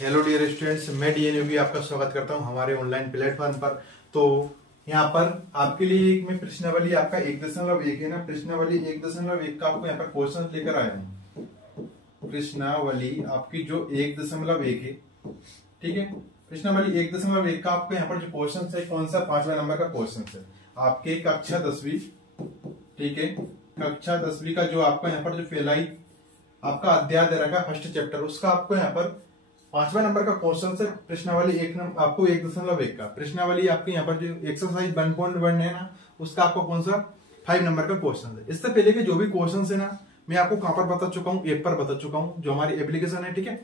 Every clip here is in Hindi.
हेलो डियर स्टूडेंट्स, मैं डीएनयूबी आपका स्वागत करता हूं हमारे ऑनलाइन प्लेटफॉर्म पर। तो यहाँ पर आपके लिए एक मैं प्रश्नावली आपका 1.1 है ना, प्रश्नावली 1.1 का आपको यहाँ पर क्वेश्चन लेकर आया हूँ। प्रश्नावली आपकी जो 1.1 है, ठीक है, प्रश्नावली 1.1 का आपको यहाँ पर जो क्वेश्चन है, कौन सा 5वां नंबर का क्वेश्चन है आपके कक्षा 10वीं, ठीक है, कक्षा 10वीं का जो आपका यहाँ पर जो फेलाई आपका अध्याय दे रखा है फर्स्ट चैप्टर, उसका आपको यहाँ पर 5वां नंबर का क्वेश्चन है। प्रश्नावली आपको 1.1 का प्रश्नावली आपके यहाँ पर जो एक्सरसाइज 1.1 है ना, उसका आपको कौन सा 5 नंबर का क्वेश्चन है। इससे पहले के जो भी क्वेश्चन है ना, मैं आपको कहां पर बता चुका हूँ, ऐप पर बता चुका हूँ, जो हमारी एप्लीकेशन है, ठीक है।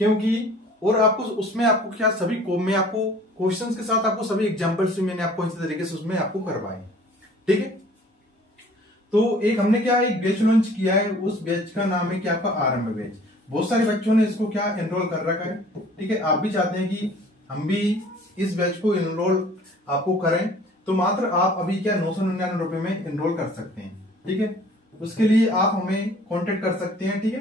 क्योंकि और आपको उसमें आपको क्या सभी को मैं आपको क्वेश्चंस के साथ आपको सभी एग्जांपल्स भी मैंने आपको इसी तरीके से उसमें आपको करवाए, ठीक है। तो एक हमने क्या एक बैच लॉन्च किया है, उस बैच का नाम है क्या आपका आरंभ बैच। बहुत सारे बच्चों ने इसको क्या एनरोल कर रखा है, ठीक है। आप भी चाहते हैं कि हम भी इस बैच को एनरोल आपको करें, तो मात्र आप अभी क्या 999 रुपए में एनरोल कर सकते हैं, ठीक है। उसके लिए आप हमें कांटेक्ट कर सकते हैं, ठीक है।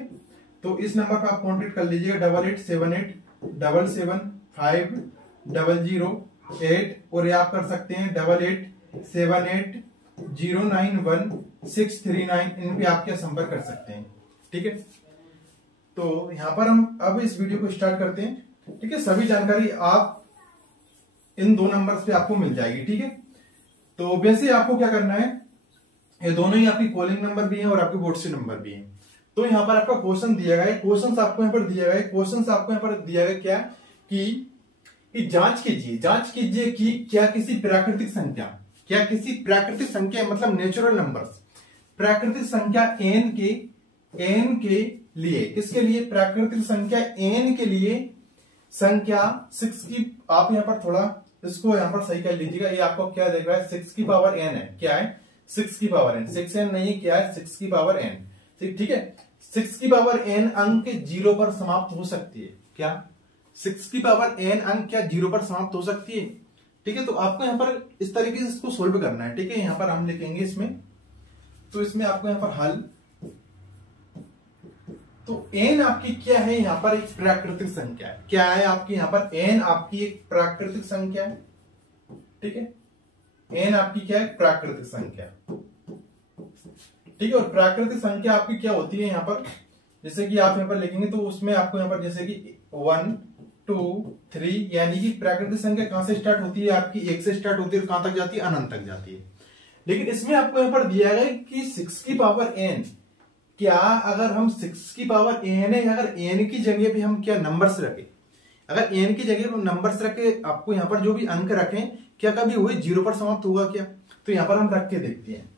तो इस नंबर पर आप कांटेक्ट कर लीजिएगा 8878775008, और ये आप कर सकते हैं 8878091639, इन पे आप क्या संपर्क कर सकते हैं, ठीक है। तो यहां पर हम अब इस वीडियो को स्टार्ट करते हैं, ठीक है। सभी जानकारी आप इन 2 नंबर्स पे आपको मिल जाएगी, ठीक है। तो वैसे आपको क्या करना है, ये दोनों ही आपकी कॉलिंग नंबर भी हैं और आपके व्हाट्सएप नंबर भी हैं। तो यहां पर आपका क्वेश्चन दिया गया है, क्वेश्चन आपको यहां पर दिया गया है, क्वेश्चन आपको यहां पर दिया गया क्या कि जांच कीजिए कि क्या किसी प्राकृतिक संख्या मतलब नेचुरल नंबर्स, प्राकृतिक संख्या n के लिए, किसके लिए, प्राकृतिक संख्या n के लिए संख्या 6 की, आप यहां पर थोड़ा इसको यहां पर सही कर लीजिएगा। ये आपको क्या देख रहा है, 6 की पावर n है, क्या है 6 की पावर n, 6n नहीं, क्या है 6 की पावर n, ठीक है। 6 की पावर n अंक 0 पर समाप्त हो सकती है, क्या 6 की पावर n अंक क्या 0 पर समाप्त हो सकती है, ठीक है। तो आपको यहां पर इस तरीके से इसको सोल्व करना है, ठीक है। यहां पर हम लिखेंगे इसमें, तो इसमें आपको यहां पर हल, तो n आपकी क्या है, यहां पर एक प्राकृतिक संख्या है, क्या है आपकी यहां पर n आपकी एक प्राकृतिक संख्या है, ठीक है। n आपकी क्या है, प्राकृतिक संख्या, ठीक है। और प्राकृतिक संख्या आपकी क्या होती है यहां पर, जैसे कि आप यहां पर लिखेंगे तो उसमें आपको यहां पर जैसे कि 1 2 3, यानी कि प्राकृतिक संख्या कहां से स्टार्ट होती है, आपकी 1 से स्टार्ट होती है और कहां तक जाती है, अनंत तक जाती है। लेकिन इसमें आपको यहां पर दिया गया है कि 6 की पावर n, क्या अगर हम 6 की पावर n है, अगर n की जगह पे हम क्या नंबर्स रखें, अगर n की जगह पे नंबर्स रखे, आपको यहां पर जो भी अंक रखें, क्या कभी वही 0 पर समाप्त होगा क्या, तो यहां पर हम रख के देखते हैं।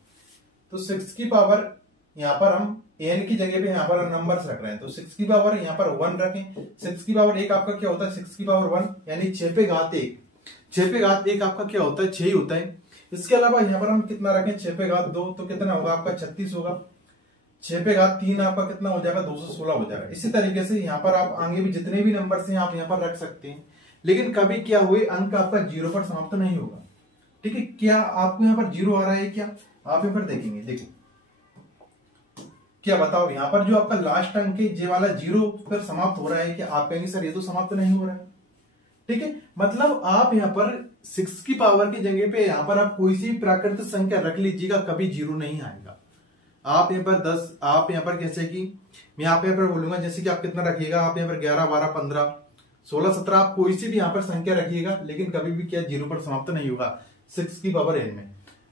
तो 6 की पावर यहां पर हम n की जगह पे यहां पर नंबर्स रख रहे हैं, तो 6 की पावर यहां पर 1 रखें। 6 की पावर 1 आपका क्या होता है, 6 की पावर 1 यानी 6 पे घात 1, 6 पे घात 1 आपका क्या होता है, 6 ही होता है। इसके अलावा यहां पर हम कितना रखें, 6 पे घात 2, तो कितना होगा आपका 36 होगा। 6 पे घात 3 आपका कितना हो जाएगा, 216 हो जाएगा। इसी तरीके से यहाँ पर आप आगे भी जितने भी नंबर हैं आप यहाँ पर रख सकते हैं, लेकिन कभी क्या हुए अंक आपका 0 पर समाप्त नहीं होगा, ठीक है। क्या आपको यहाँ पर 0 आ रहा है क्या, आप यहाँ पर देखेंगे, देखो क्या बताओ, यहाँ पर जो आपका लास्ट अंक है ये वाला 0 पर समाप्त हो रहा है क्या, आप कहेंगे सर ये तो समाप्त नहीं हो रहा है, ठीक है। मतलब आप यहाँ पर 6 की पावर की जगह पे यहाँ पर आप कोई सी प्राकृतिक संख्या रख लीजिएगा, कभी 0 नहीं आएगा। आप यहाँ पर 10, आप यहाँ पर जैसे कि मैं यहाँ पे बोलूंगा, जैसे कि आप कितना रखिएगा, आप यहाँ पर 11 12 15 16 17 आप कोई सी भी यहाँ पर संख्या रखिएगा, लेकिन कभी भी क्या 0 पर समाप्त नहीं होगा। 6 की पावर n में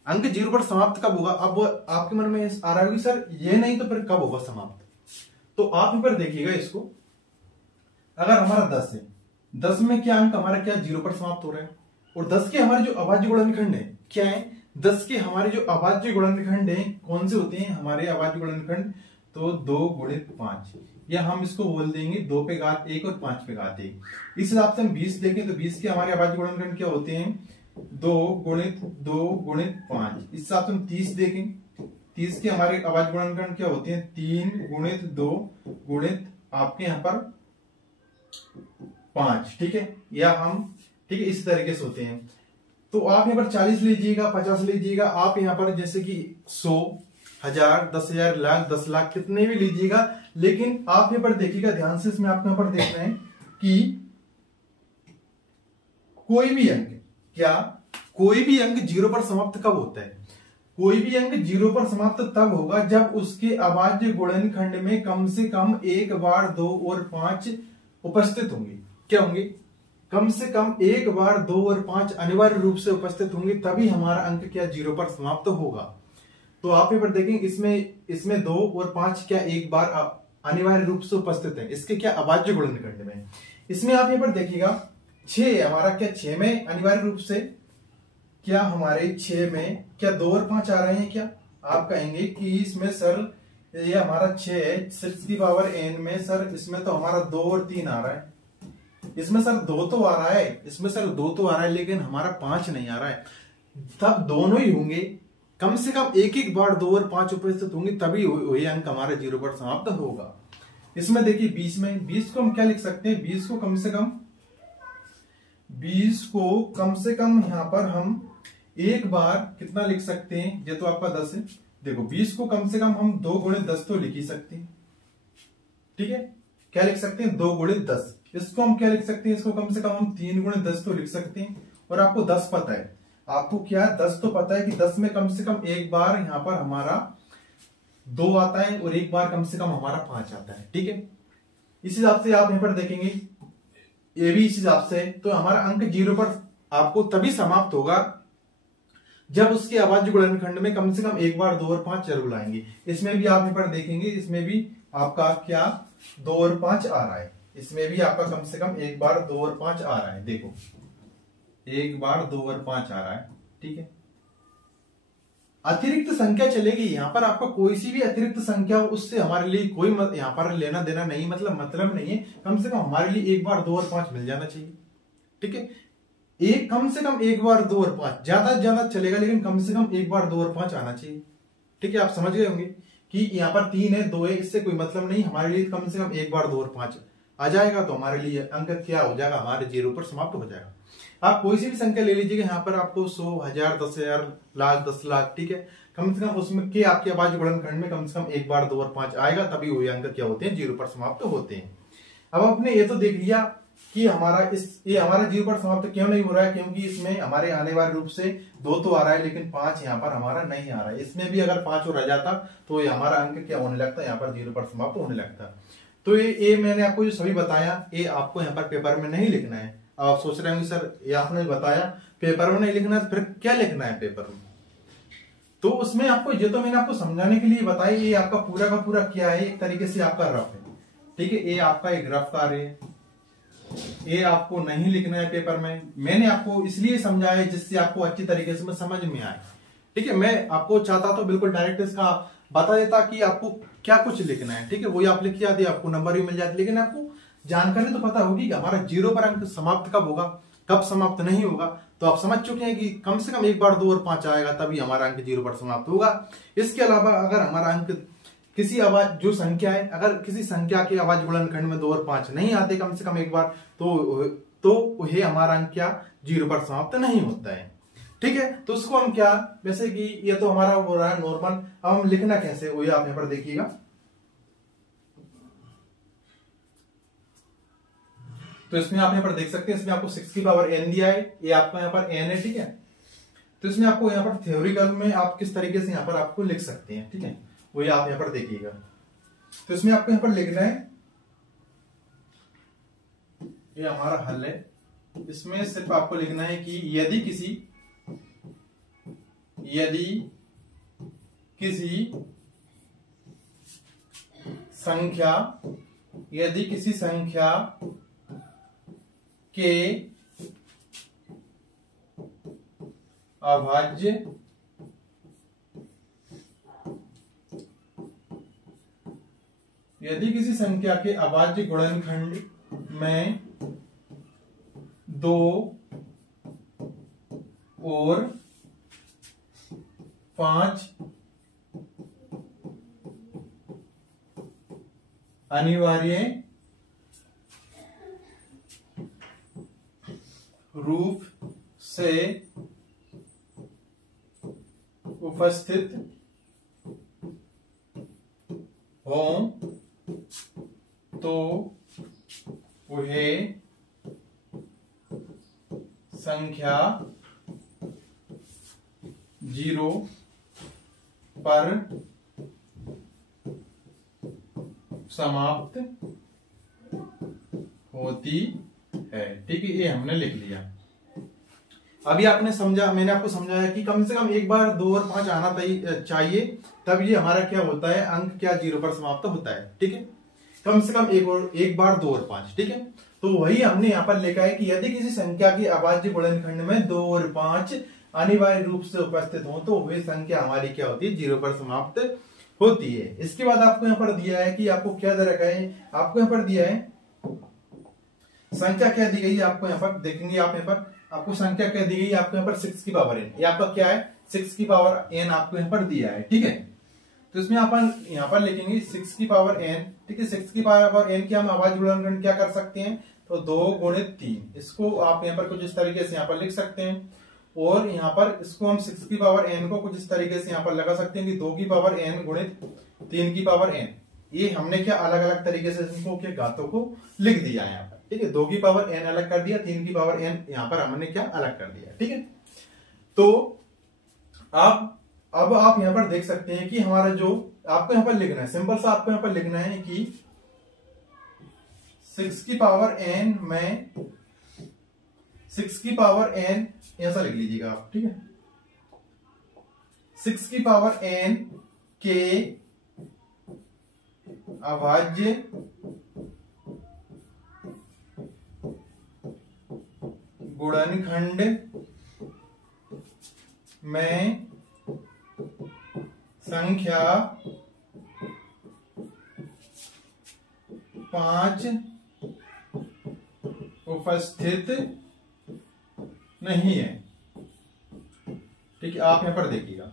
अंक 0 पर समाप्त कब होगा, अब आपके मन में आ रहा है कि सर ये नहीं तो फिर कब होगा समाप्त, तो आप यहाँ पर देखिएगा इसको, अगर हमारा 10 है, 10 में क्या अंक हमारा क्या 0 पर समाप्त हो रहा है, और 10 के हमारे जो अभाज्य गुणनखंड है क्या है, 10 के हमारे जो अभाज्य गुणनखंड है कौन से होते हैं हमारे अभाज्य गुणनखंड, तो 2 गुणित 5, या हम इसको बोल देंगे 2 पे घात 1 और 5 पे घात 1। इस हिसाब से हम 20 देखें तो 20 के हमारे अभाज्य गुणनखंड क्या होते हैं, 2 गुणित 5। इस हिसाब से हम 30 देखें, 30 के हमारे अभाज्य गुणनखंड क्या होते हैं, 3 गुणित 2 गुणित आपके यहाँ पर 5, ठीक है, या हम, ठीक है, इस तरीके से होते हैं। तो आप यहाँ पर 40 लीजिएगा, 50 लीजिएगा, आप यहाँ पर जैसे कि 100 1000 10,000 लाख 10 लाख कितने भी लीजिएगा, लेकिन आप यहाँ पर देखिएगा ध्यान से, इसमें आपको यहाँ पर देखना है कि कोई भी अंक, क्या कोई भी अंक 0 पर समाप्त कब होता है? कोई भी अंक 0 पर समाप्त तब होगा जब उसके अभाज्य गुणनखंड में कम से कम 1 बार 2 और 5 उपस्थित होंगे। क्या होंगे? कम से कम 1 बार 2 और 5 अनिवार्य रूप से उपस्थित होंगे, तभी हमारा अंक क्या 0 पर समाप्त होगा। तो आप यहाँ पर देखेंगे इसमें 2 और 5 क्या एक बार अनिवार्य रूप से उपस्थित है, इसके क्या अभाज्य गुणनखंड में। इसमें आप यहाँ पर देखिएगा 6 हमारा क्या 6 में अनिवार्य रूप से क्या हमारे 6 में क्या 2 और 5 आ रहे हैं क्या? आप कहेंगे कि इसमें सर ये हमारा 6 है, 6 की पावर n में सर इसमें तो हमारा 2 और 3 आ रहा है, इसमें सर 2 तो आ रहा है, इसमें सर 2 तो आ रहा है, लेकिन हमारा 5 नहीं आ रहा है। तब दोनों ही होंगे, कम से कम एक बार 2 और 5 उपस्थित होंगे, तभी वही अंक हमारे 0 पर समाप्त होगा। इसमें देखिए 20 को हम क्या लिख सकते हैं? 20 को कम से कम यहां पर हम एक बार कितना लिख सकते हैं? ये तो आपका 10 है। देखो 20 को कम से कम हम 2 गुणे 10 तो लिख ही सकते हैं, ठीक है? क्या लिख सकते हैं? 2 गुणे 10। इसको हम क्या लिख सकते हैं? इसको कम से कम हम 3 गुणे 10 तो लिख सकते हैं। और आपको 10 पता है, आपको क्या 10 तो पता है कि 10 में कम से कम एक बार यहां पर हमारा 2 आता है और एक बार कम से कम हमारा 5 आता है, ठीक है? इस हिसाब से आप यहां पर देखेंगे, ये भी इस हिसाब से, तो हमारा अंक 0 पर आपको तभी समाप्त होगा जब उसके अभाज्य गुणनखंड में कम से कम एक बार 2 और 5 जरूर आएंगे। इसमें भी आप यहां पर देखेंगे, इसमें भी आपका क्या 2 और 5 आ रहा है, इसमें भी आपका कम से कम एक बार 2 और 5 आ रहा है। देखो एक बार 2 और 5 आ रहा है, ठीक है? अतिरिक्त संख्या चलेगी यहां पर, आपका कोई सी भी अतिरिक्त संख्या हो उससे हमारे लिए कोई यहां पर लेना देना नहीं, मतलब नहीं है। कम से कम हमारे लिए एक बार 2 और 5 मिल जाना चाहिए, ठीक है? कम से कम एक बार 2 और 5, ज्यादा से ज्यादा चलेगा, लेकिन कम से कम एक बार 2 और 5 आना चाहिए, ठीक है? आप समझ गए होंगे कि यहाँ पर 3 है 2 है, इससे कोई मतलब नहीं, हमारे लिए कम से कम एक बार 2 और 5 आ जाएगा तो हमारे लिए अंक क्या हो जाएगा? हमारे 0 पर समाप्त हो जाएगा। आप कोई सी भी संख्या ले लीजिएगा, यहाँ पर आपको 100, 1000, 10,000, लाख, 10 लाख, ठीक है? कम से कम उसमें के आपके अभाज्य गुणनखंड में कम से कम एक बार 2 और 5 आएगा, तभी वही अंक क्या होते हैं? 0 पर समाप्त होते हैं। अब आपने ये तो देख लिया कि हमारा ये हमारा 0 पर समाप्त क्यों नहीं हो रहा है, क्योंकि इसमें हमारे आने वाले रूप से 2 तो आ रहा है, लेकिन 5 यहाँ पर हमारा नहीं आ रहा है। इसमें भी अगर 5 और रह जाता तो ये हमारा अंक क्या होने लगता है? यहाँ पर 0 पर समाप्त होने लगता। तो ये मैंने आपको जो सभी बताया, ये आपको यहाँ पर पेपर में नहीं लिखना है। आप सोच रहे होंगे सर ये आपने बताया पेपर में नहीं लिखना है, फिर क्या लिखना है पेपर में? तो उसमें आपको ये तो मैंने आपको समझाने के लिए बताया, ये आपका पूरा का पूरा क्या है, एक तरीके से आपका रफ है, ठीक है? ये आपका एक रफ कार्य है, ये आपको नहीं लिखना है पेपर में। मैंने आपको इसलिए समझाया जिससे आपको अच्छी तरीके से समझ में आए, ठीक है? मैं आपको चाहता तो बिल्कुल डायरेक्ट इसका बता देता कि आपको क्या कुछ लिखना है, ठीक है? वही आप लिख जाते, आपको नंबर भी मिल जाते, लेकिन आपको जानकारी तो पता होगी कि हमारा 0 पर अंक समाप्त कब होगा, कब समाप्त नहीं होगा। तो आप समझ चुके हैं कि कम से कम एक बार 2 और 5 आएगा, तभी हमारा अंक 0 पर समाप्त होगा। इसके अलावा अगर हमारा अंक किसी जो संख्या है, अगर किसी संख्या के अभाज्य गुणनखंड में 2 और 5 नहीं आते कम से कम एक बार, तो ये हमारा अंक क्या 0 पर समाप्त नहीं होता है, ठीक है? तो उसको हम क्या, जैसे कि ये तो हमारा हो रहा है नॉर्मल, अब हम लिखना कैसे वही आप यहां पर देखिएगा। तो इसमें आप यहां पर देख सकते हैं, इसमें आपको 6 की पावर n दिया है, ये आपका यहां पर n है, ठीक है? तो इसमें आपको यहां पर थ्योरिकल में आप किस तरीके से यहां पर आपको लिख सकते हैं, ठीक है? वही आप यहां पर देखिएगा। तो इसमें आपको यहां पर लिखना है, ये हमारा हल है। इसमें सिर्फ आपको लिखना है कि यदि किसी संख्या के अभाज्य गुणनखंड में 2 और 5 अनिवार्य रूप से उपस्थित हो तो उहे संख्या 0 पर समाप्त होती है। ठीक है, ये हमने लिख लिया। अभी आपने समझा, मैंने आपको समझाया कि कम से कम एक बार 2 और 5 आना चाहिए, तब ये हमारा क्या होता है, अंक क्या 0 पर समाप्त होता है। ठीक है, कम से कम एक बार 2 और 5। ठीक है, तो वही हमने यहाँ पर लिखा है कि यदि किसी संख्या की अभाज्य गुणनखंड में 2 और 5 अनिवार्य रूप से उपस्थित हो तो वही संख्या हमारी क्या होती है, 0 पर समाप्त होती है। इसके बाद आपको यहाँ पर दिया है कि आपको क्या दे रखा है, आपको यहाँ पर दिया है संख्या क्या दी गई है, आपको यहाँ पर देखेंगे, आप यहाँ पर आपको संख्या क्या दी गई है, आपको यहाँ पर 6 की पावर n, ये आपका क्या है 6 की पावर n आपको यहाँ पर दिया है। ठीक है, तो इसमें अपन यहाँ पर लिखेंगे 6 की पावर n। ठीक है, 6 की पावर n की हम अभाज्य गुणनखंड क्या कर सकते हैं, तो 2 गुणित 3, इसको आप यहाँ पर कुछ इस तरीके से यहाँ पर लिख सकते हैं। और यहाँ पर इसको हम 6 की पावर n को कुछ इस तरीके से यहाँ पर लगा सकते हैं कि 2 की पावर n गुणित 3 की पावर n। ये हमने क्या अलग अलग तरीके से इनको क्या घातों को लिख दिया है यहाँ पर। ठीक है, 2 की पावर n अलग कर दिया, 3 की पावर n यहाँ पर हमने क्या अलग कर दिया। ठीक है, तो अब आप यहाँ पर देख सकते हैं कि हमारा जो आपको यहाँ पर लिखना है, सिंपल सा आपको यहाँ पर लिखना है कि 6 की पावर n में 6 की पावर n ऐसा लिख लीजिएगा आप। ठीक है, 6 की पावर n के अभाज्य गुणनखंड में संख्या 5 उपस्थित नहीं है। ठीक है, आप यहां पर देखिएगा,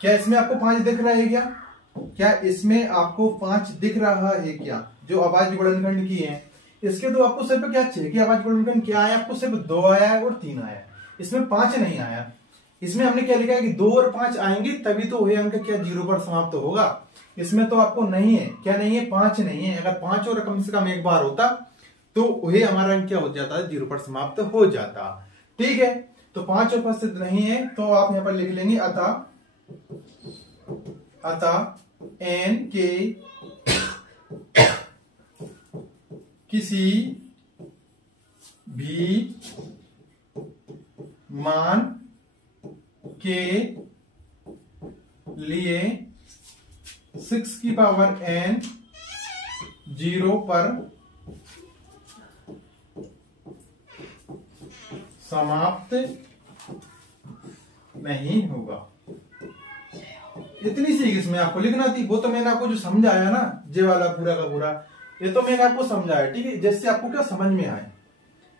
क्या इसमें आपको 5 दिख रहा है क्या इसमें आपको 5 दिख रहा है क्या, जो अभाज्य गुणनखंड की है। इसके तो आपको सिर्फ क्या चाहिए कि अभाज्य गुणनखंड क्या है, आपको सिर्फ 2 आया है और 3 आया है, इसमें 5 नहीं आया। इसमें हमने क्या लिखा है कि 2 और 5 आएंगे तभी तो वही अंक क्या 0 पर समाप्त होगा। इसमें तो आपको नहीं है, क्या नहीं है, 5 नहीं है। अगर 5 और कम से कम एक बार होता तो वही हमारा अंक क्या हो जाता है, 0 पर समाप्त हो जाता। ठीक है, तो 5 उपस्थित नहीं है, तो आप यहां पर लिख लेंगे अतः n के किसी भी मान के लिए 6 की पावर n 0 पर समाप्त नहीं होगा। इतनी सी इसमें आपको लिखना थी, वो तो मैंने आपको जो समझाया ना, जे वाला पूरा का पूरा, ये तो मैंने आपको समझाया। ठीक है, जैसे आपको क्या समझ में आए।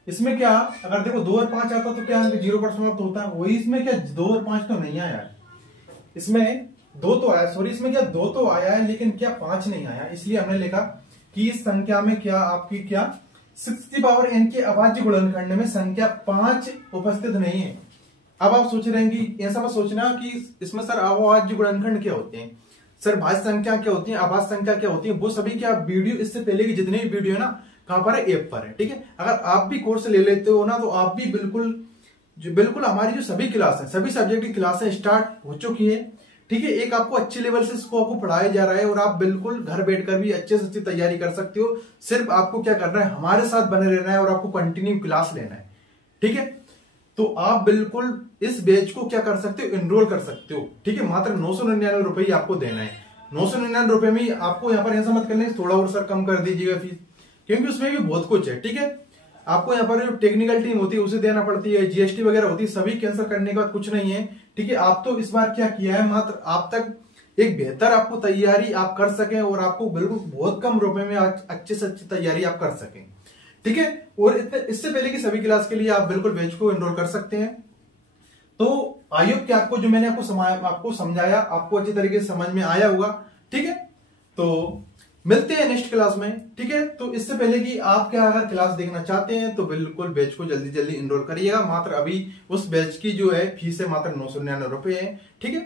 इसमें क्या अगर देखो 2 और 5 आता तो क्या 0 पर समाप्त होता है, वही इसमें क्या 2 और 5 तो नहीं आया, इसमें 2 तो आया, सॉरी इसमें क्या 2 तो आया है लेकिन क्या 5 नहीं आया। इसलिए हमने लिखा कि इस संख्या में क्या आपकी क्या 6 की पावर n के अभाज्य गुणनखंड में संख्या 5 उपस्थित नहीं है। अब आप सोच रहे हैं कि ऐसा मत सोचना कि इसमें सर अभाज्य गुणनखंड क्या होते हैं, सर भाज्य संख्या क्या होती है, अभाज्य संख्या क्या होती है, वो सभी क्या वीडियो इससे पहले की जितने भी वीडियो है ना कहां पर है, ऐप पर है। ठीक है, अगर आप भी कोर्स ले लेते हो ना तो आप भी बिल्कुल हमारी जो सभी क्लास है, सभी सब्जेक्ट की क्लासें स्टार्ट हो चुकी है। ठीक है, एक आपको अच्छे लेवल से इसको आपको पढ़ाया जा रहा है और आप बिल्कुल घर बैठकर भी अच्छे से अच्छी तैयारी कर सकते हो। सिर्फ आपको क्या करना है, हमारे साथ बने रहना है और आपको कंटिन्यू क्लास लेना है। ठीक है, तो आप बिल्कुल इस बैच को क्या कर सकते हो, एनरोल कर सकते हो। ठीक है, मात्र 999 रुपए ही आपको देना है। 999 रुपए में आपको यहाँ पर ऐसा मत करना है थोड़ा और सर कम कर दीजिएगा फीस, क्योंकि उसमें भी बहुत कुछ है। ठीक है, आपको यहाँ पर जो टेक्निकल टीम होती है उसे देना पड़ती है, जीएसटी वगैरह होती है, सभी कैंसिल करने के बाद कुछ नहीं है। ठीक है, आप तो इस बार क्या किया है, मात्र आप तक एक बेहतर आपको तैयारी आप कर सकें और आपको बिल्कुल बहुत कम रुपए में अच्छे से अच्छी तैयारी आप कर सकें। ठीक है, और इससे पहले की सभी क्लास के लिए आप बिल्कुल बैच को एनरोल कर सकते हैं। तो आई होप कि आपको जो मैंने आपको समझाया आपको अच्छी तरीके से समझ में आया होगा। ठीक है, तो मिलते हैं नेक्स्ट क्लास में। ठीक है, तो इससे पहले कि आप क्या अगर क्लास देखना चाहते हैं तो बिल्कुल बैच को जल्दी जल्दी एनरोल करिएगा। मात्र अभी उस बैच की जो है फीस है मात्र 999 रुपए है। ठीक है,